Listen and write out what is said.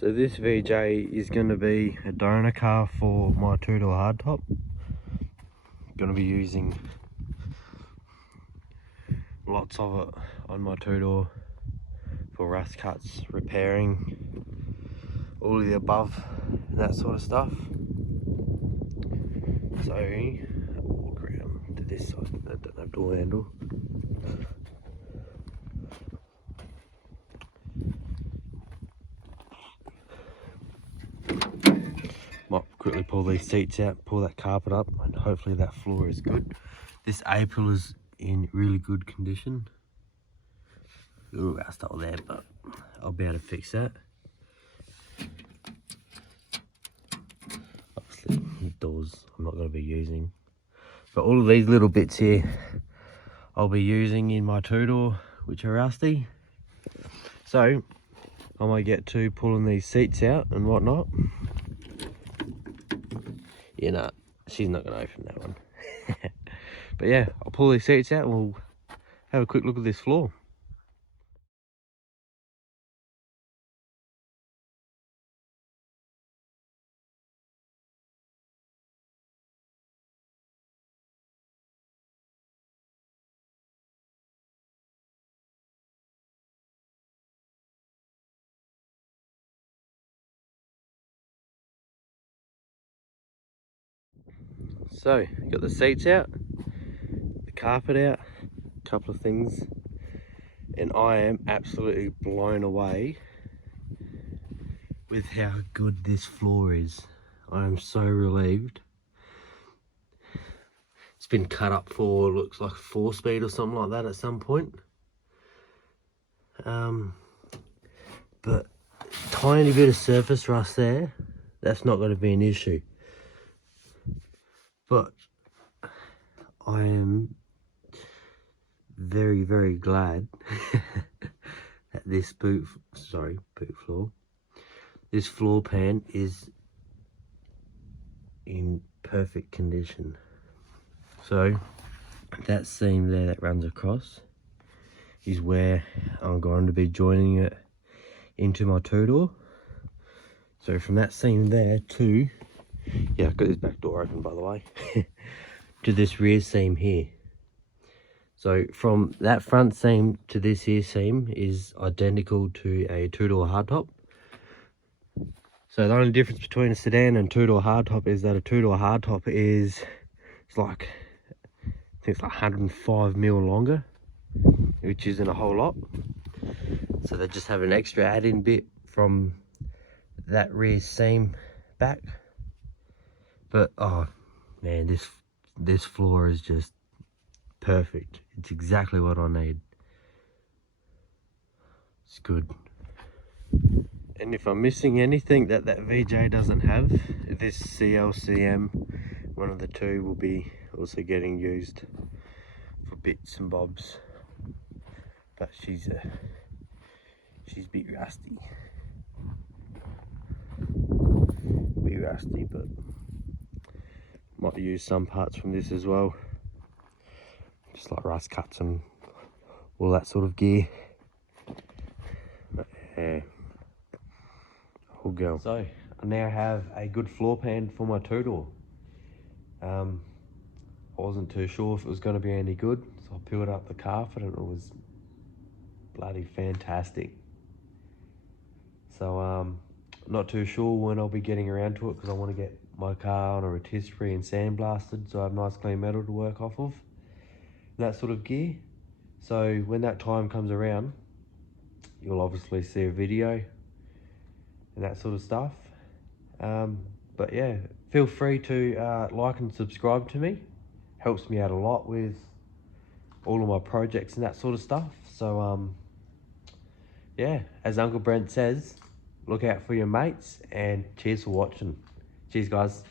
So this VJ is going to be a donor car for my two-door hardtop. Going to be using lots of it on my two-door for rust cuts, repairing, all of the above, that sort of stuff. So I'll walk around to this side. That doesn't have door handle. Might quickly pull these seats out, pull that carpet up, and hopefully that floor is good. This A-pillar is in really good condition. A little rust up there, but I'll be able to fix that. Obviously, the doors I'm not going to be using. But all of these little bits here, I'll be using in my two-door, which are rusty. So, I might get to pulling these seats out and whatnot. Yeah, nah, she's not going to open that one. But yeah, I'll pull these seats out and we'll have a quick look at this floor. So, got the seats out, the carpet out, a couple of things, and I am absolutely blown away with how good this floor is. I am so relieved. It's been cut up for, looks like 4-speed or something like that at some point. But tiny bit of surface rust there, that's not going to be an issue. But I am very, very glad that this boot floor, this floor pan is in perfect condition. So that seam there that runs across is where I'm going to be joining it into my two-door. So from that seam there to, yeah, I've got this back door open by the way, to this rear seam here. So from that front seam to this here seam is identical to a two-door hardtop. So the only difference between a sedan and two-door hardtop is that a two-door hardtop is, it's like, I think it's like 105 mil longer, which isn't a whole lot. So they just have an extra add-in bit from that rear seam back. But oh man, this floor is just perfect. It's exactly what I need. It's good. And if I'm missing anything that VJ doesn't have, this CLCM, one of the two, will be also getting used for bits and bobs. But she's a bit rusty. But might use some parts from this as well, just like rust cuts and all that sort of gear. But yeah, whole girl. So I now have a good floor pan for my two-door. I wasn't too sure if it was going to be any good, so I peeled up the carpet and it was bloody fantastic. So not too sure when I'll be getting around to it, because I want to get my car on a rotisserie and sandblasted so I have nice clean metal to work off of, that sort of gear. So when that time comes around, you'll obviously see a video and that sort of stuff. But yeah, feel free to like and subscribe to me. Helps me out a lot with all of my projects and that sort of stuff. So yeah, as Uncle Brent says, look out for your mates, and cheers for watching. Cheers guys.